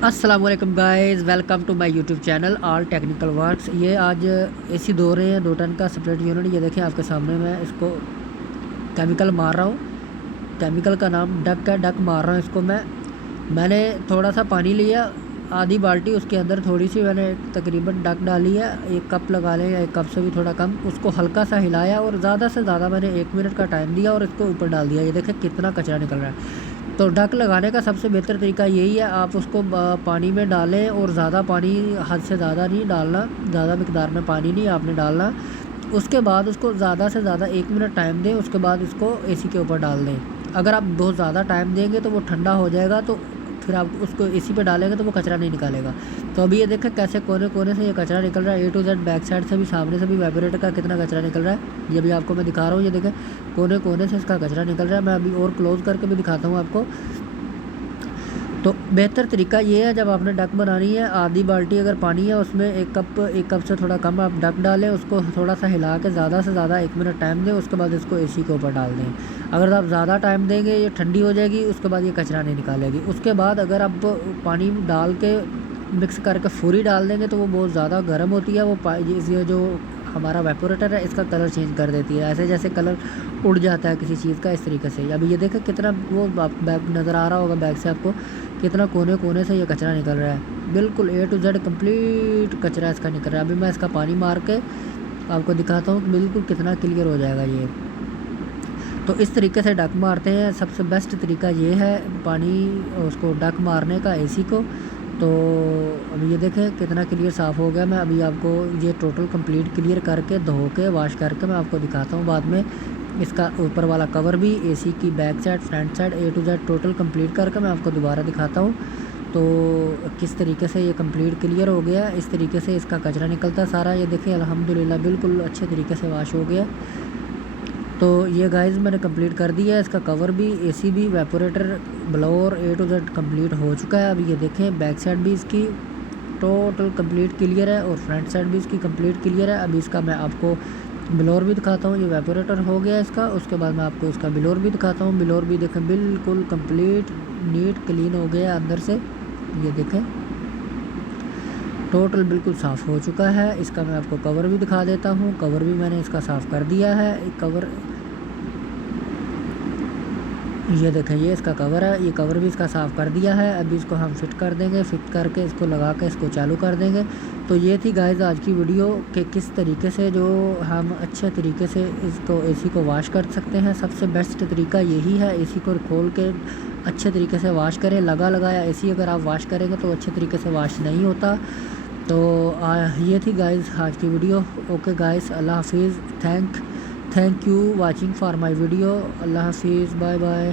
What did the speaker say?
अस्सलाम वालेकुम guys, welcome to my YouTube channel all technical works. ये आज एसी धो रहे हैं 2 टन का सेपरेट यूनिट। ये देखें आपके सामने मैं इसको केमिकल मार रहा हूँ। केमिकल का नाम डक है, डक मार रहा हूँ इसको मैंने थोड़ा सा पानी लिया, आधी बाल्टी, उसके अंदर थोड़ी सी मैंने तकरीबन डक डाली है, 1 कप लगा लें या 1 कप से भी थोड़ा कम। उसको हल्का सा हिलाया और ज़्यादा से ज़्यादा मैंने 1 मिनट का टाइम दिया और इसको ऊपर डाल दिया। ये देखें कितना कचरा निकल रहा है। तो ढक लगाने का सबसे बेहतर तरीका यही है, आप उसको पानी में डालें और ज़्यादा पानी, हद से ज़्यादा नहीं डालना, ज़्यादा मिकदार में पानी नहीं आपने डालना। उसके बाद उसको ज़्यादा से ज़्यादा 1 मिनट टाइम दें, उसके बाद इसको एसी के ऊपर डाल दें। अगर आप बहुत ज़्यादा टाइम देंगे तो वो ठंडा हो जाएगा, तो फिर आप उसको एसी पे डालेंगे तो वो कचरा नहीं निकालेगा। तो अभी ये देखें कैसे कोने कोने से ये कचरा निकल रहा है, ए टू जेड, बैक साइड से भी, सामने से भी वाइब्रेटर का कितना कचरा निकल रहा है। ये भी आपको मैं दिखा रहा हूँ। ये देखें कोने कोने से इसका कचरा निकल रहा है। मैं अभी और क्लोज़ करके भी दिखाता हूँ आपको। तो बेहतर तरीका ये है, जब आपने डक बनानी है, आधी बाल्टी अगर पानी है उसमें 1 कप से थोड़ा कम आप डक डालें, उसको थोड़ा सा हिला के ज़्यादा से ज़्यादा 1 मिनट टाइम दें, उसके बाद इसको एसी के ऊपर डाल दें। अगर आप ज़्यादा टाइम देंगे ये ठंडी हो जाएगी, उसके बाद ये कचरा नहीं निकालेगी। उसके बाद अगर आप पानी डाल के मिक्स करके फूरी डाल देंगे तो वो बहुत ज़्यादा गर्म होती है, वो ये जो हमारा वेपोरेटर है इसका कलर चेंज कर देती है, ऐसे जैसे कलर उड़ जाता है किसी चीज़ का, इस तरीके से। अभी ये देखें कितना वो बैग नज़र आ रहा होगा, बैग से आपको कितना कोने कोने से ये कचरा निकल रहा है। बिल्कुल ए टू जेड कंप्लीट कचरा इसका निकल रहा है। अभी मैं इसका पानी मार के आपको दिखाता हूँ बिल्कुल कितना क्लियर हो जाएगा ये। तो इस तरीके से डक मारते हैं। सबसे बेस्ट तरीका ये है पानी उसको डक मारने का, एसी को। तो अभी ये देखें कितना क्लियर साफ़ हो गया। मैं अभी आपको ये टोटल कंप्लीट क्लियर करके धो के वॉश करके मैं आपको दिखाता हूँ बाद में। इसका ऊपर वाला कवर भी, एसी की back side, front side, A to Z total complete करके मैं आपको दोबारा दिखाता हूँ। तो किस तरीके से ये कंप्लीट क्लियर हो गया, इस तरीके से इसका कचरा निकलता सारा। ये देखिए अल्हम्दुलिल्लाह बिल्कुल अच्छे तरीके से वॉश हो गया। तो ये गाइस मैंने कंप्लीट कर दिया है। इसका कवर भी, एसी भी, evaporator, blower, A to Z complete हो चुका है। अभी ये देखें बैक साइड भी इसकी टोटल कंप्लीट क्लियर है और फ्रंट साइड भी इसकी कंप्लीट क्लियर है। अभी इसका मैं आपको ब्लोअर भी दिखाता हूँ। ये वेपोरेटर हो गया इसका, उसके बाद मैं आपको इसका ब्लोअर भी दिखाता हूँ। ब्लोअर भी देखें बिल्कुल कंप्लीट नीट क्लीन हो गया अंदर से। ये देखें टोटल बिल्कुल साफ़ हो चुका है। इसका मैं आपको कवर भी दिखा देता हूँ। कवर भी मैंने इसका साफ़ कर दिया है। कवर ये देखें, ये इसका कवर है, ये कवर भी इसका साफ़ कर दिया है। अभी इसको हम फिट कर देंगे, फिट करके इसको लगा के इसको चालू कर देंगे। तो ये थी गाइस आज की वीडियो कि किस तरीके से जो हम अच्छे तरीके से इसको एसी को वॉश कर सकते हैं। सबसे बेस्ट तरीका यही है, एसी को खोल के अच्छे तरीके से वॉश करें। लगाया एसी अगर आप वॉश करेंगे तो अच्छे तरीके से वॉश नहीं होता। तो ये थी गाइस आज की वीडियो। ओके गाइस, अल्लाह हाफिज़। Thank you watching for my video. अल्लाह हाफिज़, बाय बाय।